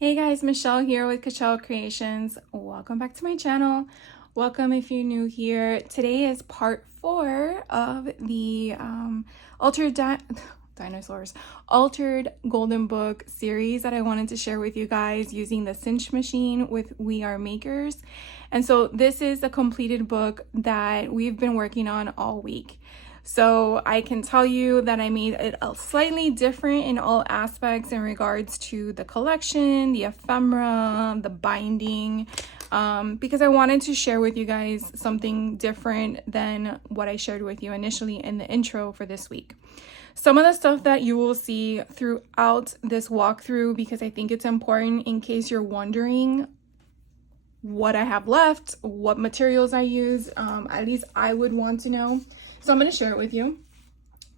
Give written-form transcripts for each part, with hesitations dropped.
Hey guys, Michelle here with Kachelle Creations. Welcome back to my channel. Welcome if you're new here. Today is part 4 of the Altered Golden Book series that I wanted to share with you guys using the cinch machine with We R Makers. And so this is a completed book that we've been working on all week. So I can tell you that I made it slightly different in all aspects in regards to the collection, the ephemera, the binding, because I wanted to share with you guys something different than what I shared with you initially in the intro for this week. Some of the stuff that you will see throughout this walkthrough, because I think it's important in case you're wondering what I have left, what materials I use, at least I would want to know. So I'm going to share it with you.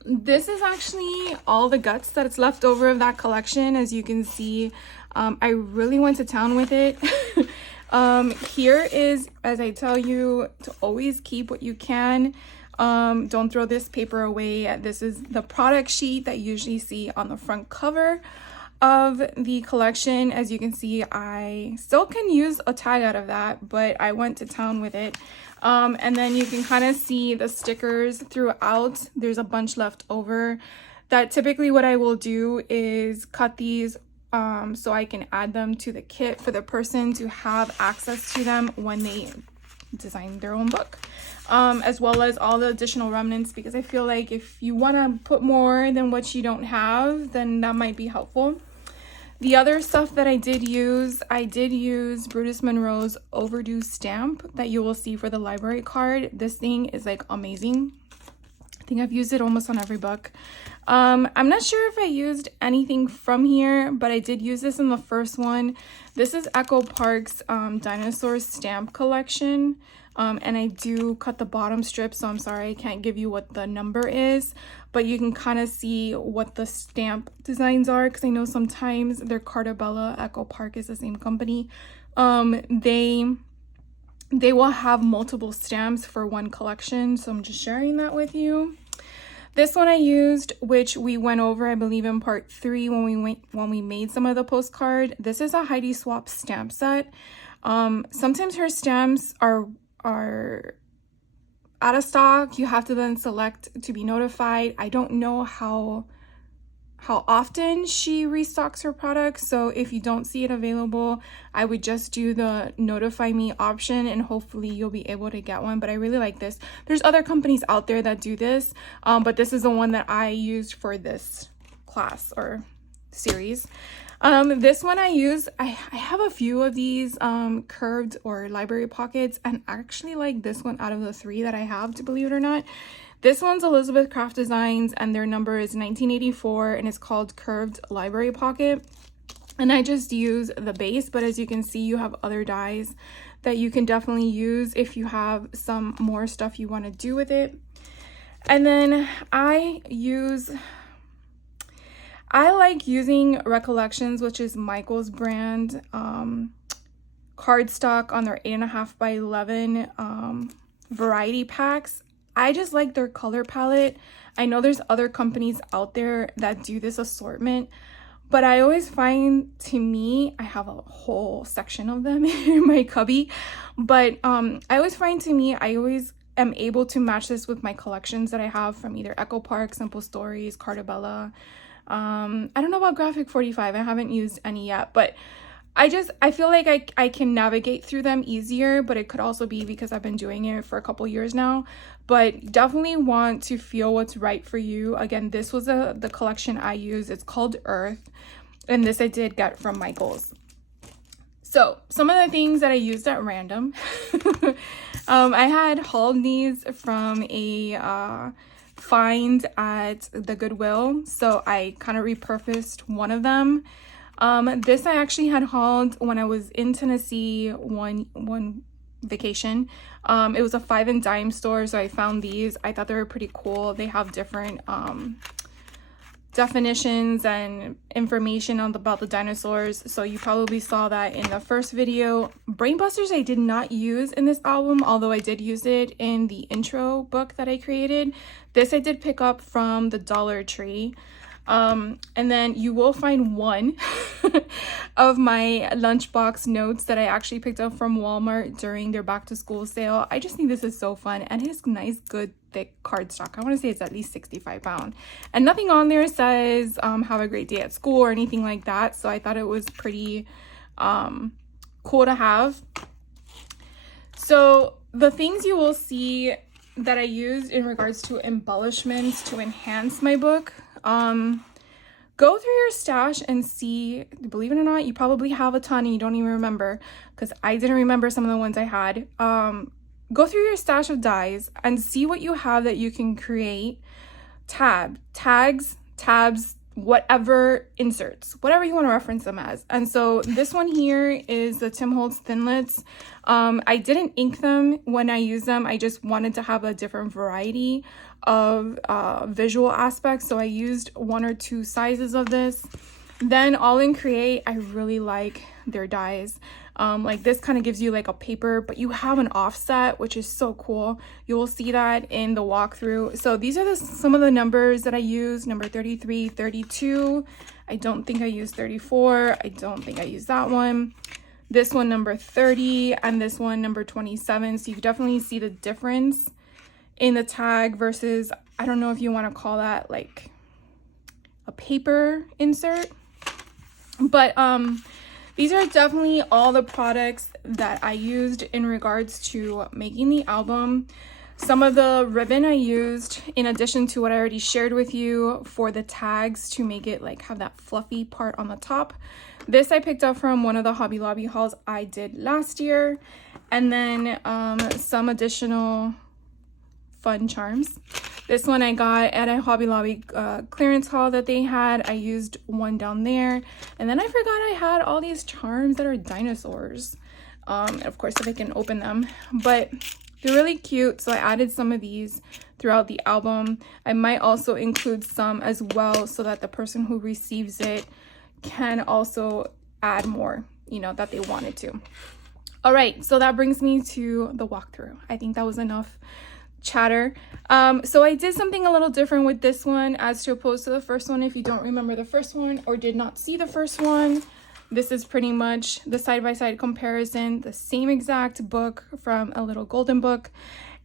This is actually all the guts that it's left over of that collection. As you can see, I really went to town with it. Here is, as I tell you, to always keep what you can. Don't throw this paper away. This is the product sheet that you usually see on the front cover of the collection. As you can see, I still can use a tag out of that, but I went to town with it. And then you can kind of see the stickers throughout. There's a bunch left over. That typically what I will do is cut these so I can add them to the kit for the person to have access to them when they design their own book, as well as all the additional remnants, because I feel like if you want to put more than what you don't have, then that might be helpful. The other stuff that I did use Brutus Monroe's Overdue stamp that you will see for the library card. This thing is like amazing. I think I've used it almost on every book. I'm not sure if I used anything from here, but I did use this in the first one. This is Echo Park's dinosaur stamp collection. And I do cut the bottom strip, so I'm sorry I can't give you what the number is, but you can kind of see what the stamp designs are, because I know sometimes they're Cartabella, Echo Park is the same company. They will have multiple stamps for one collection, so I'm just sharing that with you. This one I used, which we went over, I believe, in part 3 when we made some of the postcard. This is a Heidi Swap stamp set. Sometimes her stamps are out of stock. You have to then select to be notified. I don't know how often she restocks her products, so if you don't see it available, I would just do the notify me option and hopefully you'll be able to get one. But I really like this. There's other companies out there that do this, but this is the one that I used for this class or series. This one I use, I have a few of these curved or library pockets, and I actually like this one out of the 3 that I have, to believe it or not. This one's Elizabeth Craft Designs, and their number is 1984, and it's called Curved Library Pocket. And I just use the base, but as you can see, you have other dies that you can definitely use if you have some more stuff you want to do with it. And then I like using Recollections, which is Michael's brand, cardstock on their 8.5 by 11 variety packs. I just like their color palette. I know there's other companies out there that do this assortment, but I always find, to me, I have a whole section of them in my cubby, but I always find, to me, I always am able to match this with my collections that I have from either Echo Park, Simple Stories, Cartabella. I don't know about Graphic 45. I haven't used any yet, but I feel like I can navigate through them easier, but it could also be because I've been doing it for a couple years now. But definitely want to feel what's right for you. Again, this was the collection I use. It's called Earth, and this I did get from Michael's. So some of the things that I used at random, I had hauled these from a find at the Goodwill, so I kind of repurposed one of them. This I actually had hauled when I was in Tennessee one vacation. It was a 5 and dime store, so I found these. I thought they were pretty cool. They have different definitions and information about the dinosaurs, so you probably saw that in the first video. Brainbusters I did not use in this album, although I did use it in the intro book that I created. This I did pick up from the Dollar Tree. And then you will find one of my lunchbox notes that I actually picked up from Walmart during their back to school sale. I just think this is so fun, and it's nice, good, thick cardstock. I want to say it's at least 65 pound, and nothing on there says have a great day at school or anything like that. So I thought it was pretty cool to have. So the things you will see that I used in regards to embellishments to enhance my book, go through your stash and see, believe it or not, you probably have a ton and you don't even remember, because I didn't remember some of the ones I had. Go through your stash of dies and see what you have that you can create tags, tabs, whatever inserts, whatever you want to reference them as. And so this one here is the Tim Holtz Thinlits. I didn't ink them when I used them. I just wanted to have a different variety of visual aspects, so I used 1 or 2 sizes of this. Then all in Create, I really like their dies. Like this kind of gives you like a paper, but you have an offset, which is so cool. You will see that in the walkthrough. So these are some of the numbers that I use. Number 33, 32. I don't think I used 34. I don't think I used that one. This one, number 30, and this one, number 27. So you definitely see the difference in the tag versus, I don't know if you want to call that like a paper insert, but these are definitely all the products that I used in regards to making the album. Some of the ribbon I used in addition to what I already shared with you for the tags to make it like have that fluffy part on the top. This I picked up from one of the Hobby Lobby hauls I did last year. And then some additional fun charms. This one I got at a Hobby Lobby clearance haul that they had. I used one down there. And then I forgot I had all these charms that are dinosaurs. Of course, if I can open them. But they're really cute. So I added some of these throughout the album. I might also include some as well so that the person who receives it can also add more, you know, that they wanted to. All right, so that brings me to the walkthrough. I think that was enough chatter. So I did something a little different with this one as to opposed to the first one. If you don't remember the first one or did not see the first one, this is pretty much the side-by-side comparison, the same exact book from A Little Golden Book,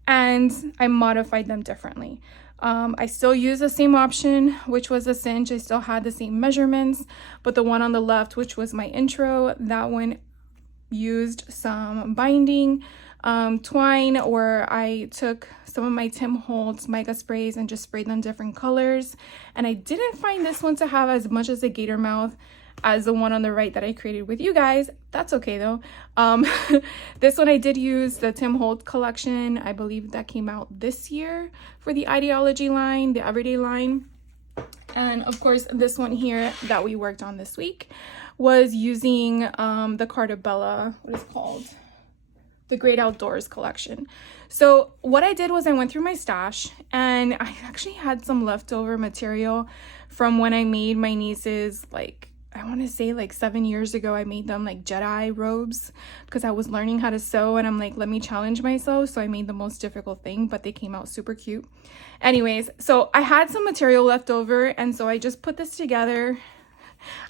and I modified them differently. I still use the same option, which was a cinch. I still had the same measurements, but the one on the left, which was my intro, that one used some binding twine, where I took some of my Tim Holtz mica sprays and just sprayed them different colors. And I didn't find this one to have as much as a gator mouth as the one on the right that I created with you guys. That's okay though. This one I did use the Tim Holtz collection. I believe that came out this year for the Ideology line, the Everyday line. And of course, this one here that we worked on this week was using the Cardabella, what is it called? The Great Outdoors collection. So what I did was I went through my stash and I actually had some leftover material from when I made my nieces, like, I want to say like 7 years ago. I made them like Jedi robes because I was learning how to sew, and I'm like, let me challenge myself. So I made the most difficult thing, but they came out super cute. Anyways, so I had some material left over, and so I just put this together.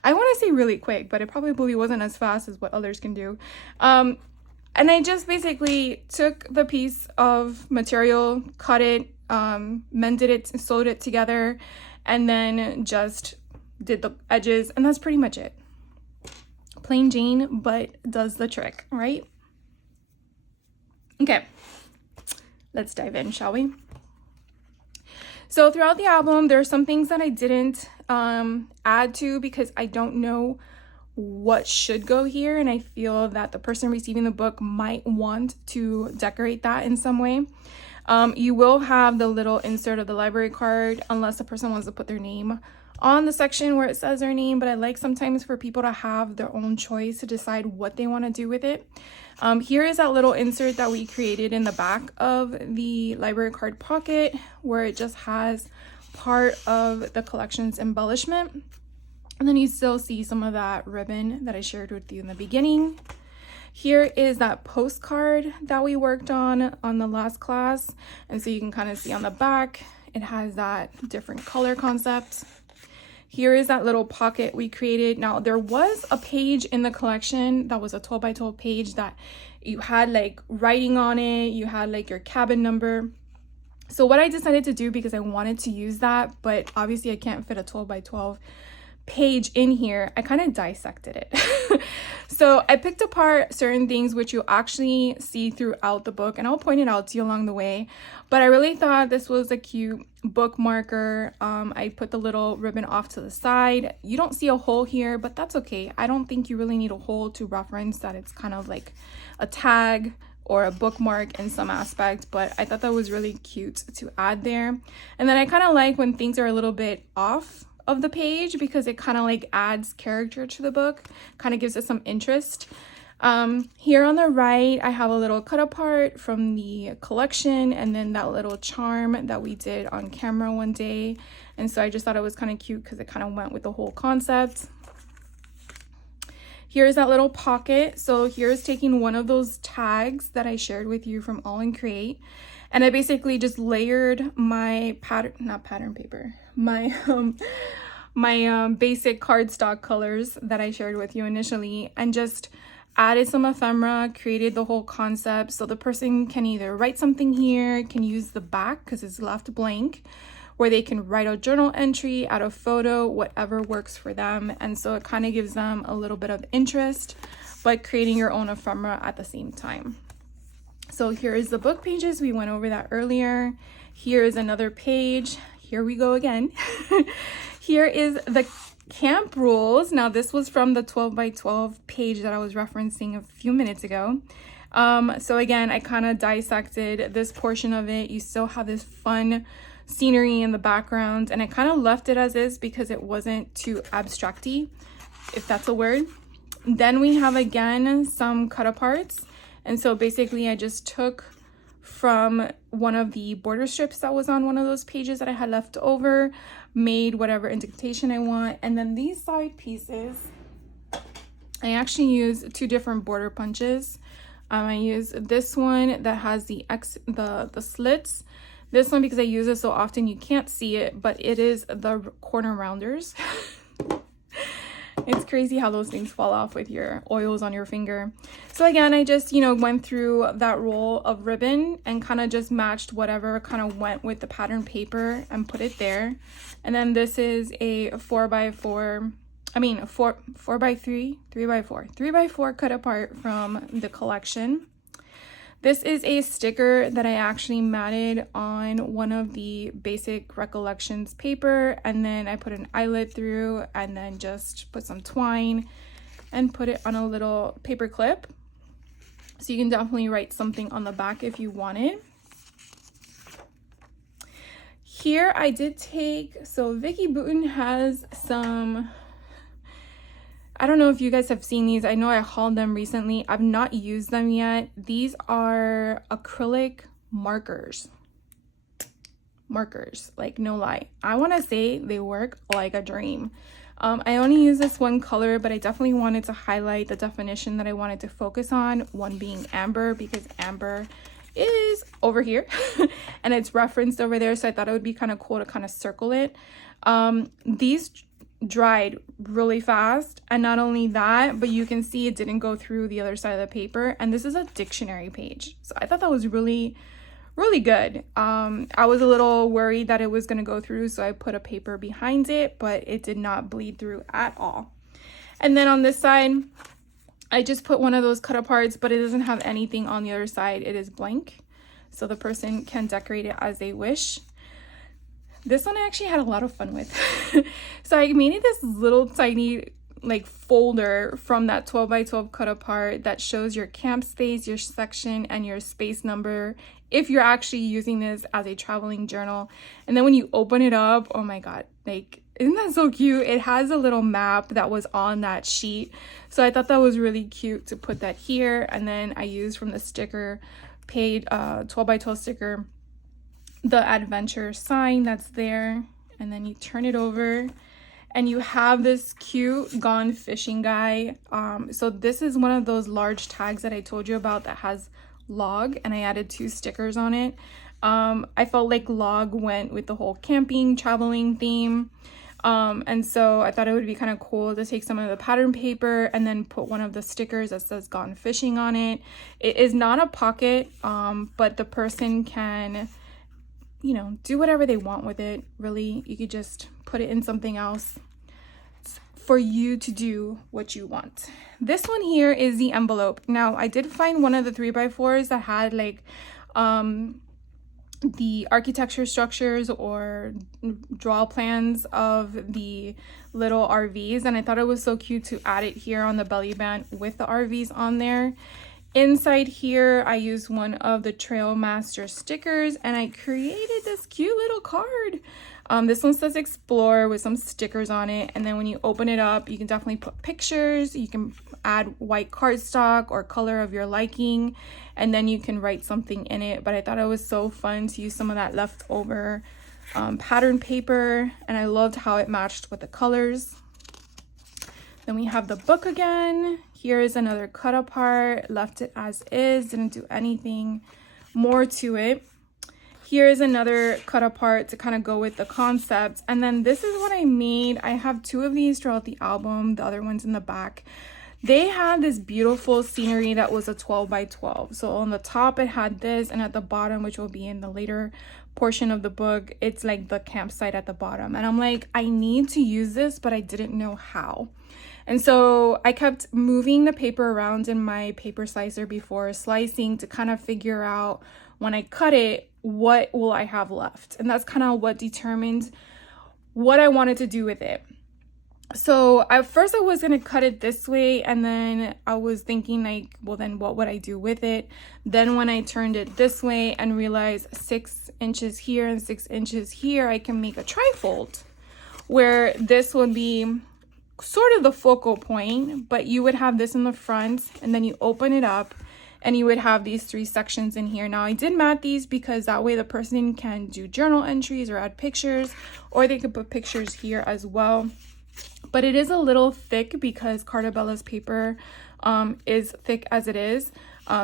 I want to say really quick, but it probably wasn't as fast as what others can do. And I just basically took the piece of material, cut it, mended it, sewed it together, and then just did the edges, and that's pretty much it. Plain Jane, but does the trick, right? Okay, let's dive in, shall we? So throughout the album, there are some things that I didn't add to because I don't know what should go here, and I feel that the person receiving the book might want to decorate that in some way. You will have the little insert of the library card unless the person wants to put their name on the section where it says their name, but I like sometimes for people to have their own choice to decide what they want to do with it. Here is that little insert that we created in the back of the library card pocket where it just has part of the collection's embellishment. And then you still see some of that ribbon that I shared with you in the beginning. Here is that postcard that we worked on the last class. And so you can kind of see on the back, it has that different color concept. Here is that little pocket we created. Now there was a page in the collection that was a 12 by 12 page that you had like writing on it, you had like your cabin number. So what I decided to do, because I wanted to use that, but obviously I can't fit a 12 by 12 page in here, I kind of dissected it. So I picked apart certain things which you'll actually see throughout the book, and I'll point it out to you along the way. But I really thought this was a cute bookmarker. I put the little ribbon off to the side. You don't see a hole here, but that's okay. I don't think you really need a hole to reference that it's kind of like a tag or a bookmark in some aspect, but I thought that was really cute to add there. And then I kind of like when things are a little bit off of the page, because it kind of like adds character to the book, kind of gives it some interest. Here on the right, I have a little cut apart from the collection, and then that little charm that we did on camera one day. And so I just thought it was kind of cute because it kind of went with the whole concept. Here's that little pocket. So here's taking one of those tags that I shared with you from All in Create, and I basically just layered my my basic cardstock colors that I shared with you initially, and just added some ephemera, created the whole concept. So the person can either write something here, can use the back because it's left blank, where they can write a journal entry, add a photo, whatever works for them. And so it kind of gives them a little bit of interest, but creating your own ephemera at the same time. So here is the book pages. We went over that earlier. Here is another page. Here we go again. Here is the camp rules. Now this was from the 12 by 12 page that I was referencing a few minutes ago. So again, I kind of dissected this portion of it. You still have this fun scenery in the background, and I kind of left it as is because it wasn't too abstracty, if that's a word. Then we have again some cut aparts, and so basically I just took from one of the border strips that was on one of those pages that I had left over, made whatever indentation I want. And then these side pieces, I actually used two different border punches. I used this one that has the slits. This one, because I use it so often, you can't see it, but it is the corner rounders. It's crazy how those things fall off with your oils on your finger. So again, I just, went through that roll of ribbon and kind of just matched whatever kind of went with the pattern paper and put it there. And then this is a 4x4 cut apart from the collection. This is a sticker that I actually matted on one of the basic recollections paper, and then I put an eyelet through and then just put some twine and put it on a little paper clip. So you can definitely write something on the back if you wanted. Here I did take, so Vicky Booten has some, I don't know if you guys have seen these. I know I hauled them recently. I've not used them yet. These are acrylic markers. Like, no lie. I want to say they work like a dream. I only use this one color, but I definitely wanted to highlight the definition that I wanted to focus on. One being amber, because amber is over here and it's referenced over there. So I thought it would be kind of cool to kind of circle it. These dried really fast, and not only that, but you can see it didn't go through the other side of the paper, and this is a dictionary page, so I thought that was really good. I was a little worried that it was going to go through, so I put a paper behind it, but it did not bleed through at all. And then on this side, I just put one of those cut aparts, but it doesn't have anything on the other side. It is blank, so the person can decorate it as they wish. This one I actually had a lot of fun with. So I made this little tiny like folder from that 12 by 12 cut apart that shows your camp space, your section, and your space number if you're actually using this as a traveling journal. And then when you open it up, oh my god, like, isn't that so cute? It has a little map that was on that sheet, so I thought that was really cute to put that here. And then I used from the sticker page, 12 by 12 sticker, the adventure sign that's there, and then you turn it over and you have this cute gone fishing guy. So this is one of those large tags that I told you about that has log, and I added 2 stickers on it. I felt like log went with the whole camping traveling theme. And so I thought it would be kind of cool to take some of the pattern paper and then put one of the stickers that says "Gone Fishing" on it. It is not a pocket, but the person can, you know, do whatever they want with it. Really, you could just put it in something else. It's for you to do what you want. This one here is the envelope. Now, I did find one of the 3x4s that had like the architecture structures or draw plans of the little RVs, and I thought it was so cute to add it here on the belly band with the RVs on there. Inside here, I used one of the Trail Master stickers and I created this cute little card. This one says Explore with some stickers on it, and then when you open it up, you can definitely put pictures. You can add white cardstock or color of your liking, and then you can write something in it. But I thought it was so fun to use some of that leftover pattern paper, and I loved how it matched with the colors. Then we have the book again. Here is another cut apart, left it as is, didn't do anything more to it. Here is another cut apart to kind of go with the concept. And then this is what I made. I have two of these throughout the album, the other one's in the back. They had this beautiful scenery that was a 12x12. So on the top it had this, and at the bottom, which will be in the later portion of the book, it's like the campsite at the bottom. And I'm like, I need to use this, but I didn't know how. And so I kept moving the paper around in my paper slicer before slicing to kind of figure out, when I cut it, what will I have left? And that's kind of what determined what I wanted to do with it. So at first I was going to cut it this way, and then I was thinking like, well, then what would I do with it? Then when I turned it this way and realized 6 inches here and 6 inches here, I can make a trifold where this would be sort of the focal point, but you would have this in the front, and then you open it up and you would have these 3 sections in here. Now I did mat these because that way the person can do journal entries or add pictures, or they could put pictures here as well. But it is a little thick because Carta Bella's paper is thick as it is.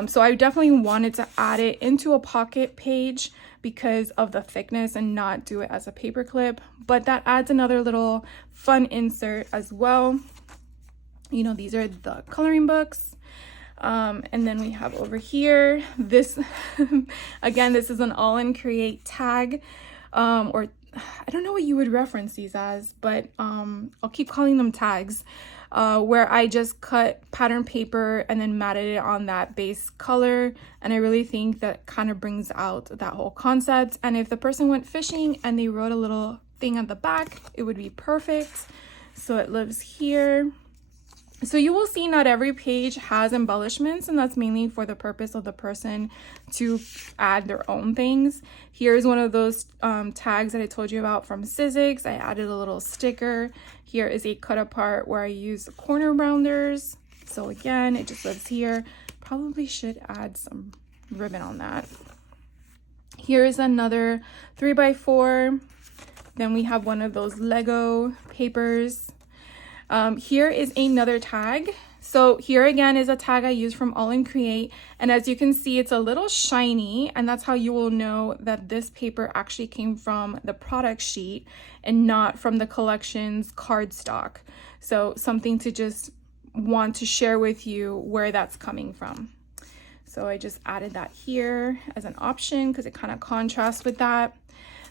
So I definitely wanted to add it into a pocket page because of the thickness and not do it as a paper clip. But that adds another little fun insert as well. You know, these are the coloring books. And then we have over here, this, again, this is an all-in create tag, or I don't know what you would reference these as, but I'll keep calling them tags, where I just cut pattern paper and then matted it on that base color. And I really think that kind of brings out that whole concept. And if the person went fishing and they wrote a little thing at the back, it would be perfect. So it lives here. So you will see not every page has embellishments, and that's mainly for the purpose of the person to add their own things. Here's one of those tags that I told you about from Sizzix. I added a little sticker. Here is a cut apart where I use corner rounders. So again, it just lives here. Probably should add some ribbon on that. Here is another 3x4. Then we have one of those Lego papers. Here is another tag. So here again is a tag I used from All in Create, and as you can see, it's a little shiny, and that's how you will know that this paper actually came from the product sheet and not from the collection's cardstock. So something to just want to share with you where that's coming from. So I just added that here as an option because it kind of contrasts with that.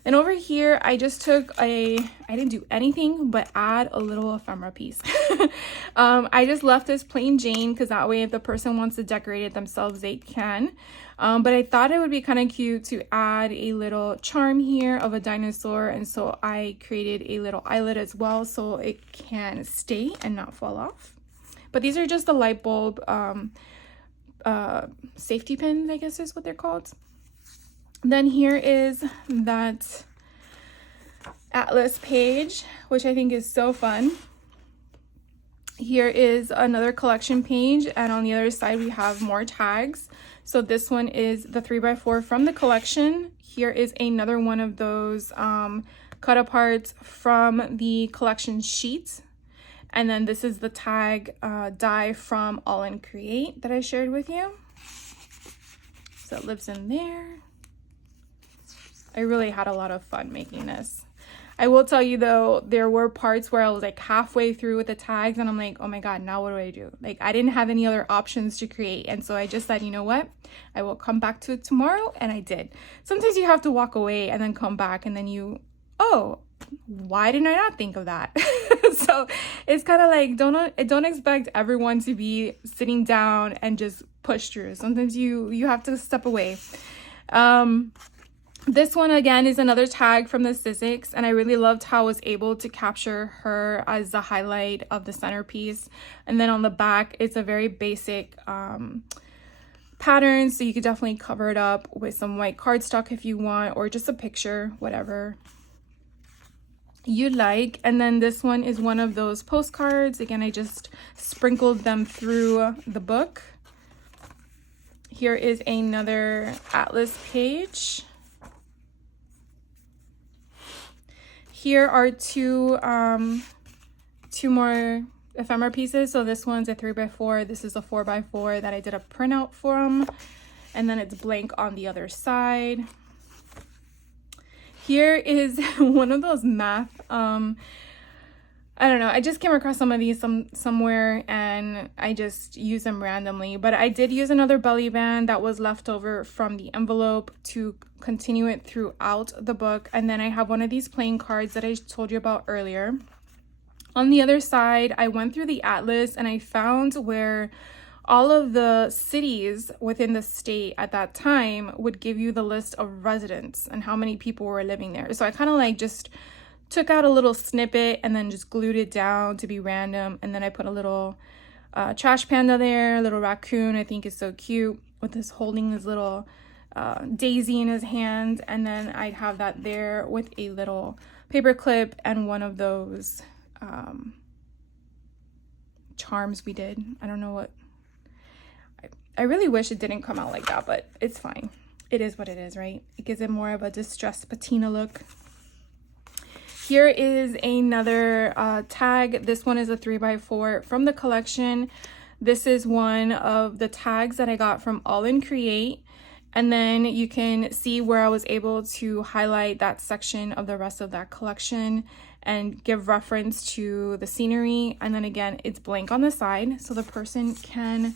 And over here, I just took I didn't do anything but add a little ephemera piece. I just left this plain Jane because that way if the person wants to decorate it themselves, they can. But I thought it would be kind of cute to add a little charm here of a dinosaur. And so I created a little eyelet as well so it can stay and not fall off. But these are just the light bulb safety pins, I guess is what they're called. Then here is that atlas page, which I think is so fun. Here is another collection page, and on the other side we have more tags. So this one is the 3x4 from the collection. Here is another one of those cut aparts from the collection sheet. And then this is the tag die from All in Create that I shared with you. So it lives in there. I really had a lot of fun making this. I will tell you though, there were parts where I was like halfway through with the tags and I'm like, oh my God, now what do I do? Like I didn't have any other options to create. And so I just said, you know what? I will come back to it tomorrow. And I did. Sometimes you have to walk away and then come back and then you, oh, why didn't I not think of that? So it's kind of like, don't expect everyone to be sitting down and just push through. Sometimes you have to step away. This one again is another tag from the Sizzix, and I really loved how I was able to capture her as the highlight of the centerpiece. And then on the back, it's a very basic pattern, so you could definitely cover it up with some white cardstock if you want, or just a picture, whatever you like. And then this one is one of those postcards. Again, I just sprinkled them through the book. Here is another atlas page. Here are two more ephemera pieces. So this one's a 3x4. This is a 4x4 that I did a printout from. And then it's blank on the other side. Here is one of those math, I don't know, I just came across some of these somewhere and I just use them randomly. But I did use another belly band that was left over from the envelope to continue it throughout the book. And then I have one of these playing cards that I told you about earlier. On the other side, I went through the atlas and I found where all of the cities within the state at that time would give you the list of residents and how many people were living there. So I kind of like just took out a little snippet and then just glued it down to be random. And then I put a little trash panda there, a little raccoon. I think is so cute with this holding his little daisy in his hand. And then I'd have that there with a little paper clip and one of those charms we did. I don't know what. I really wish it didn't come out like that, but it's fine. It is what it is, right? It gives it more of a distressed patina look. Here is another tag. This one is a 3x4 from the collection. This is one of the tags that I got from All In Create. And then you can see where I was able to highlight that section of the rest of that collection and give reference to the scenery. And then again, it's blank on the side, so the person can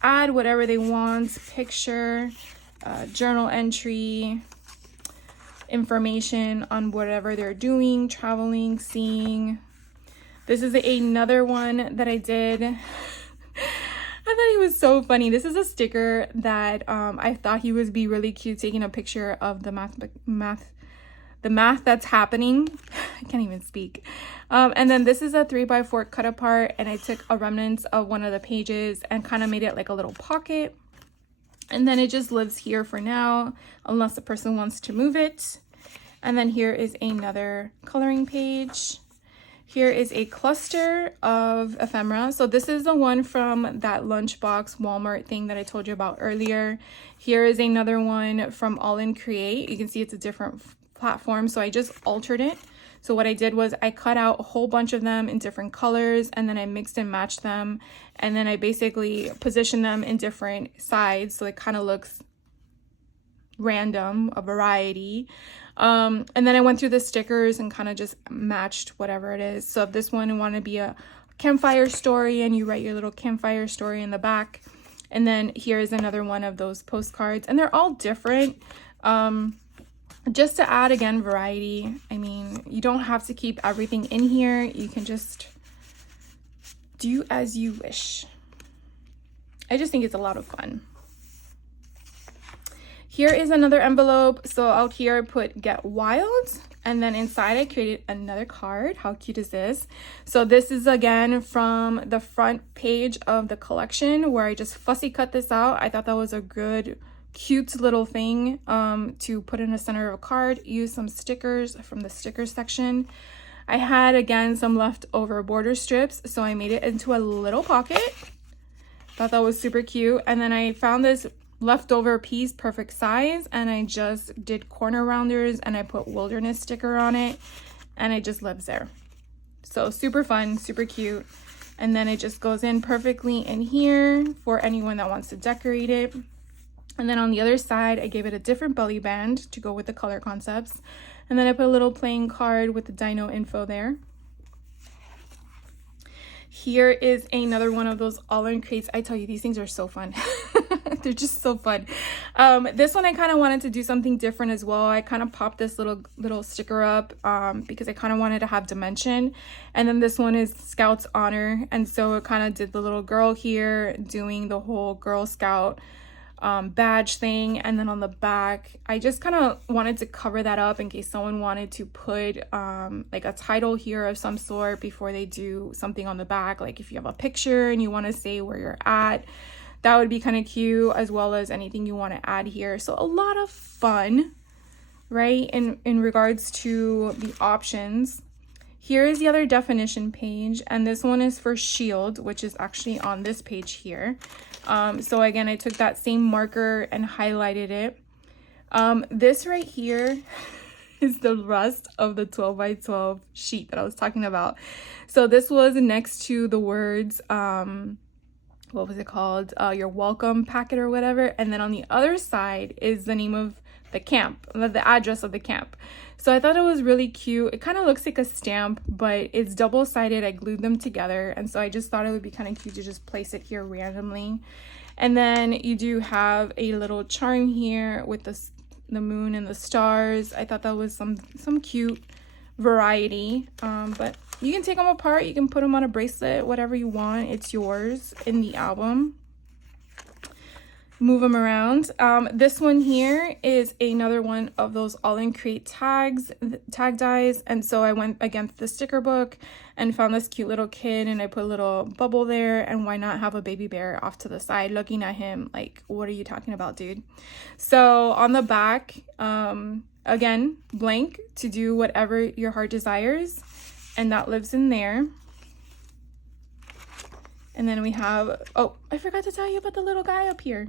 add whatever they want, picture, journal entry, information on whatever they're doing, traveling, seeing. This is another one that I did. I thought he was so funny. This is a sticker that I thought he would be really cute, taking a picture of the math that's happening. I can't even speak. And then this is a 3x4 cut apart, and I took a remnants of one of the pages and kind of made it like a little pocket. And then it just lives here for now, unless the person wants to move it. And then here is another coloring page. Here is a cluster of ephemera. So this is the one from that lunchbox Walmart thing that I told you about earlier. Here is another one from All In Create. You can see it's a different platform, so I just altered it. So what I did was I cut out a whole bunch of them in different colors, and then I mixed and matched them, and then I basically positioned them in different sides, so it kind of looks random, a variety. And then I went through the stickers and kind of just matched whatever it is. So if this one wanted to be a campfire story, and you write your little campfire story in the back. And then here is another one of those postcards, and they're all different. Just to add, again, variety. I mean, you don't have to keep everything in here. You can just do as you wish. I just think it's a lot of fun. Here is another envelope. So out here I put Get Wild, and then inside I created another card. How cute is this? So this is again from the front page of the collection, where I just fussy cut this out. I thought that was a good, cute little thing to put in the center of a card. Use some stickers from the stickers section. I had, again, some leftover border strips, so I made it into a little pocket. Thought that was super cute. And then I found this leftover piece, perfect size, and I just did corner rounders, and I put wilderness sticker on it, and it just lives there. So super fun, super cute. And then it just goes in perfectly in here for anyone that wants to decorate it. And then on the other side, I gave it a different belly band to go with the color concepts. And then I put a little playing card with the dino info there. Here is another one of those all-in crates. I tell you, these things are so fun. They're just so fun. This one I kind of wanted to do something different as well. I kind of popped this little sticker up because I kind of wanted to have dimension. And then this one is Scout's Honor. And so it kind of did the little girl here doing the whole Girl Scout badge thing. And then on the back, I just kind of wanted to cover that up in case someone wanted to put like a title here of some sort before they do something on the back. Like if you have a picture and you want to say where you're at, that would be kind of cute, as well as anything you want to add here. So a lot of fun, right? In regards to the options. Here is the other definition page, and this one is for shield, which is actually on this page here. So again, I took that same marker and highlighted it. This right here is the rest of the 12 by 12 sheet that I was talking about. So this was next to the words, what was it called? Your welcome packet or whatever. And then on the other side is the name of the camp, the address of the camp. So I thought it was really cute. It kind of looks like a stamp, but it's double-sided. I glued them together. And so I just thought it would be kind of cute to just place it here randomly. And then you do have a little charm here with the moon and the stars. I thought that was some cute variety. But you can take them apart. You can put them on a bracelet, whatever you want. It's yours in the album. Move them around. This one here is another one of those all-in crate tag dies, and so I went against the sticker book and found this cute little kid, and I put a little bubble there. And why not have a baby bear off to the side looking at him like, what are you talking about, dude? So on the back, again, blank to do whatever your heart desires, and that lives in there. And then we have, oh, I forgot to tell you about the little guy up here.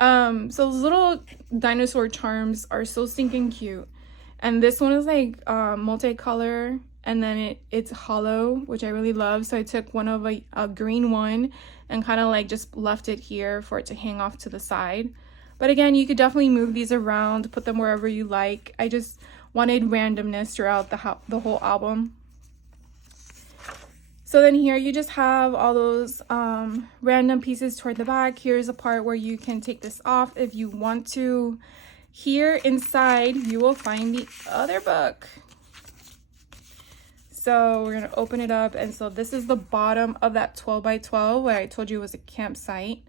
So those little dinosaur charms are so stinking cute. And this one is like multicolor, and then it's hollow, which I really love. So I took one of a green one and kind of like just left it here for it to hang off to the side. But again, you could definitely move these around, put them wherever you like. I just wanted randomness throughout the whole album. So then here you just have all those random pieces toward the back. Here's a part where you can take this off if you want to. Here inside, you will find the other book. So we're gonna open it up. And so this is the bottom of that 12 by 12 where I told you was a campsite.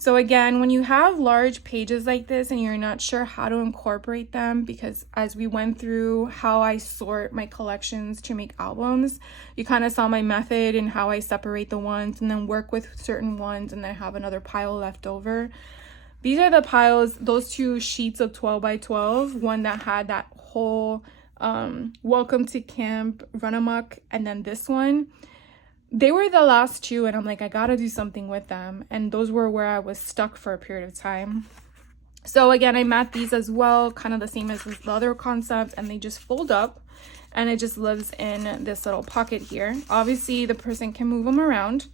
So again, when you have large pages like this and you're not sure how to incorporate them, because as we went through how I sort my collections to make albums, you kind of saw my method and how I separate the ones and then work with certain ones and then have another pile left over. These are the piles, those two sheets of 12 by 12, one that had that whole welcome to camp, run amok, and then this one. They were the last two, and I'm like, I gotta do something with them. And those were where I was stuck for a period of time. So again, I mat these as well, kind of the same as the other concept, and they just fold up and it just lives in this little pocket here. Obviously, the person can move them around,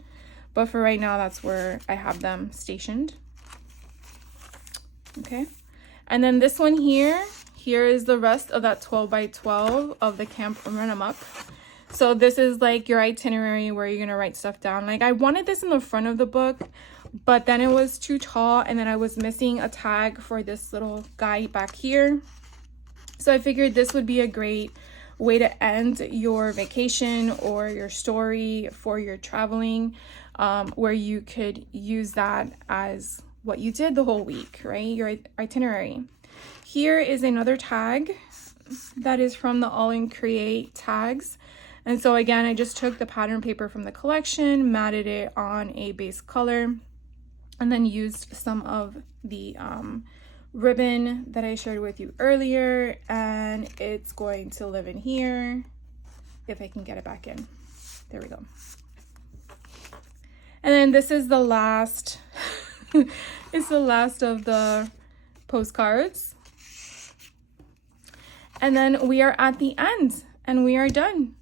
but for right now, that's where I have them stationed. Okay. And then this one here is the rest of that 12 by 12 of the camp run amok. So this is like your itinerary where you're gonna write stuff down. Like I wanted this in the front of the book, but then it was too tall, and then I was missing a tag for this little guy back here. So I figured this would be a great way to end your vacation or your story for your traveling, where you could use that as what you did the whole week, right? Your itinerary. Here is another tag that is from the All-in Create tags. And so again, I just took the pattern paper from the collection, matted it on a base color, and then used some of the ribbon that I shared with you earlier, and it's going to live in here if I can get it back in. There we go. And then this is the last, it's the last of the postcards. And then we are at the end and we are done.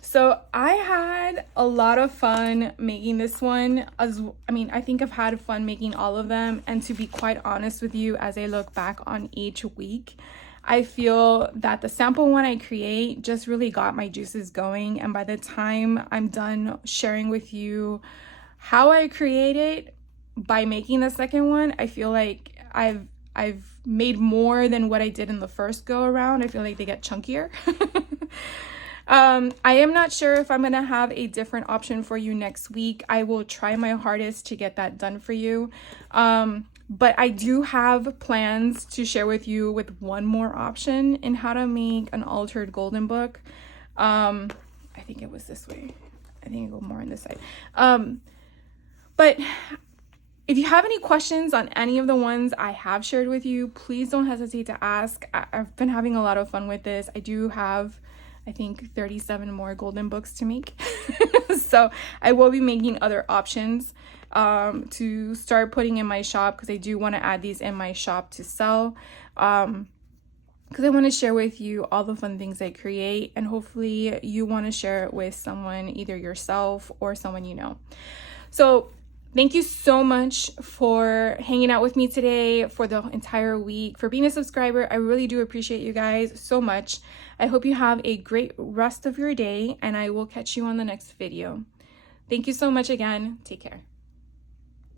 So I had a lot of fun making this one. I think I've had fun making all of them. And to be quite honest with you, as I look back on each week, I feel that the sample one I create just really got my juices going, and by the time I'm done sharing with you how I create it by making the second one, I feel like I've made more than what I did in the first go around. I feel like they get chunkier. I am not sure if I'm gonna have a different option for you next week. I will try my hardest to get that done for you. But I do have plans to share with you with one more option in how to make an altered golden book. I think it was this way. I think I go more on this side. But if you have any questions on any of the ones I have shared with you, please don't hesitate to ask. I've been having a lot of fun with this. I do have, I think, 37 more golden books to make. So I will be making other options to start putting in my shop, because I do want to add these in my shop to sell. Because I want to share with you all the fun things I create, and hopefully you want to share it with someone, either yourself or someone you know. So thank you so much for hanging out with me today for the entire week, for being a subscriber. I really do appreciate you guys so much. I hope you have a great rest of your day, and I will catch you on the next video. Thank you so much again. Take care.